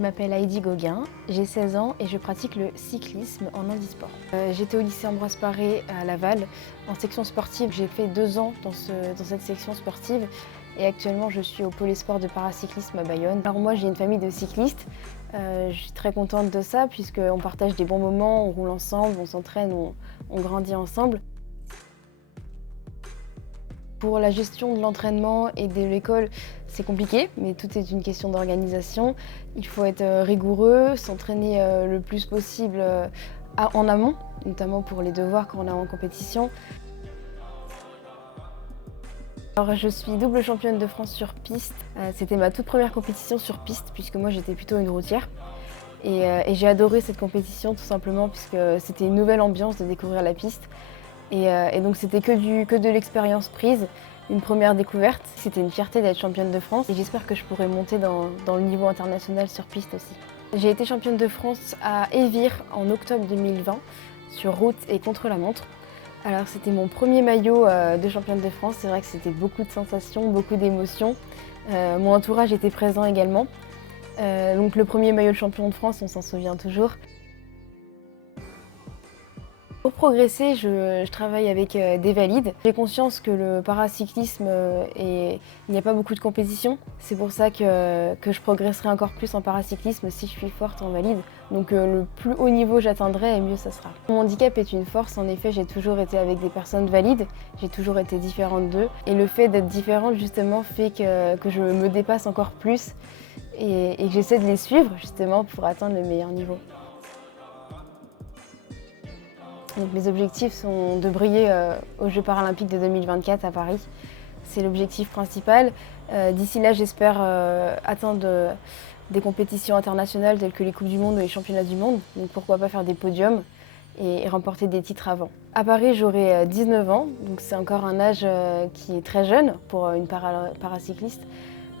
Je m'appelle Heidi Gauguin, j'ai 16 ans et je pratique le cyclisme en handisport. J'étais au lycée Ambroise Paré à Laval en section sportive. J'ai fait 2 ans dans cette section sportive et actuellement je suis au pôle sport de paracyclisme à Bayonne. Alors moi j'ai une famille de cyclistes, je suis très contente de ça puisqu'on partage des bons moments, on roule ensemble, on s'entraîne, on grandit ensemble. Pour la gestion de l'entraînement et de l'école, c'est compliqué, mais tout est une question d'organisation. Il faut être rigoureux, s'entraîner le plus possible en amont, notamment pour les devoirs quand on est en compétition. Alors, je suis double championne de France sur piste. C'était ma toute première compétition sur piste, puisque moi j'étais plutôt une routière. Et j'ai adoré cette compétition tout simplement puisque c'était une nouvelle ambiance de découvrir la piste. Et donc c'était que de l'expérience prise, une première découverte. C'était une fierté d'être championne de France et j'espère que je pourrai monter dans le niveau international sur piste aussi. J'ai été championne de France à Évire en octobre 2020 sur route et contre-la-montre. Alors c'était mon premier maillot de championne de France, c'est vrai que c'était beaucoup de sensations, beaucoup d'émotions. Mon entourage était présent également. Donc le premier maillot de champion de France, on s'en souvient toujours. Pour progresser, je travaille avec des valides. J'ai conscience que le paracyclisme, il n'y a pas beaucoup de compétition. C'est pour ça que je progresserai encore plus en paracyclisme si je suis forte en valide. Donc le plus haut niveau j'atteindrai et mieux ça sera. Mon handicap est une force, en effet j'ai toujours été avec des personnes valides, j'ai toujours été différente d'eux. Et le fait d'être différente justement fait que je me dépasse encore plus et que j'essaie de les suivre justement pour atteindre le meilleur niveau. Donc mes objectifs sont de briller aux Jeux paralympiques de 2024 à Paris. C'est l'objectif principal. D'ici là, j'espère atteindre des compétitions internationales telles que les Coupes du Monde ou les Championnats du Monde. Donc pourquoi pas faire des podiums et remporter des titres avant. À Paris, j'aurai 19 ans, donc c'est encore un âge qui est très jeune pour une paracycliste.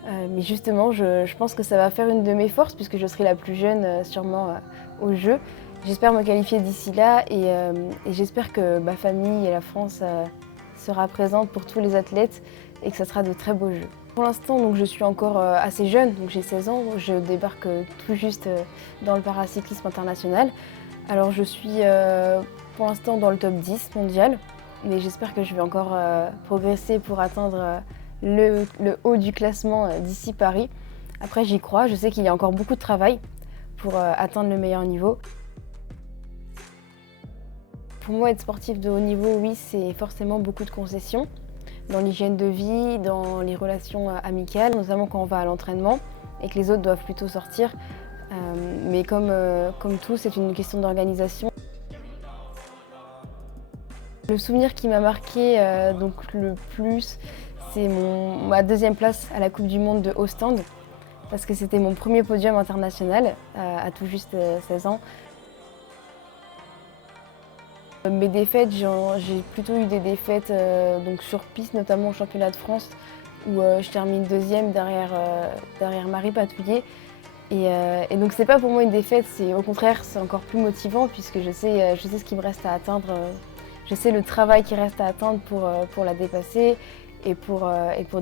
Mais justement, je pense que ça va faire une de mes forces puisque je serai la plus jeune sûrement aux Jeux. J'espère me qualifier d'ici là et j'espère que ma famille et la France sera présente pour tous les athlètes et que ça sera de très beaux Jeux. Pour l'instant, donc, je suis encore assez jeune, donc j'ai 16 ans, je débarque tout juste dans le paracyclisme international. Alors je suis pour l'instant dans le top 10 mondial, mais j'espère que je vais encore progresser pour atteindre le haut du classement d'ici Paris. Après j'y crois, je sais qu'il y a encore beaucoup de travail pour atteindre le meilleur niveau. Pour moi, être sportif de haut niveau, oui, c'est forcément beaucoup de concessions dans l'hygiène de vie, dans les relations amicales, notamment quand on va à l'entraînement et que les autres doivent plutôt sortir. Mais comme tout, c'est une question d'organisation. Le souvenir qui m'a marqué donc le plus, c'est ma deuxième place à la Coupe du Monde de Ostende, parce que c'était mon premier podium international à tout juste 16 ans. Mes défaites, j'ai plutôt eu des défaites donc sur piste, notamment au championnat de France, où je termine deuxième derrière Marie Patouillet. Et donc c'est pas pour moi une défaite, c'est au contraire c'est encore plus motivant puisque je sais ce qu'il me reste à atteindre, je sais le travail qui reste à atteindre pour la dépasser et pour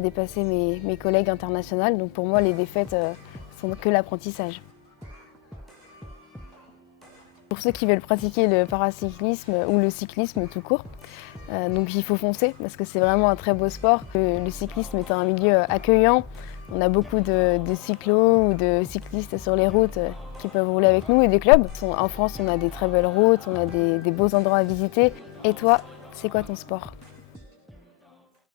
dépasser mes collègues internationaux. Donc pour moi les défaites sont que l'apprentissage. Pour ceux qui veulent pratiquer le paracyclisme ou le cyclisme tout court, donc il faut foncer parce que c'est vraiment un très beau sport. Le cyclisme est un milieu accueillant. On a beaucoup de cyclos ou de cyclistes sur les routes qui peuvent rouler avec nous et des clubs. En France, on a des très belles routes, on a des beaux endroits à visiter. Et toi, c'est quoi ton sport ?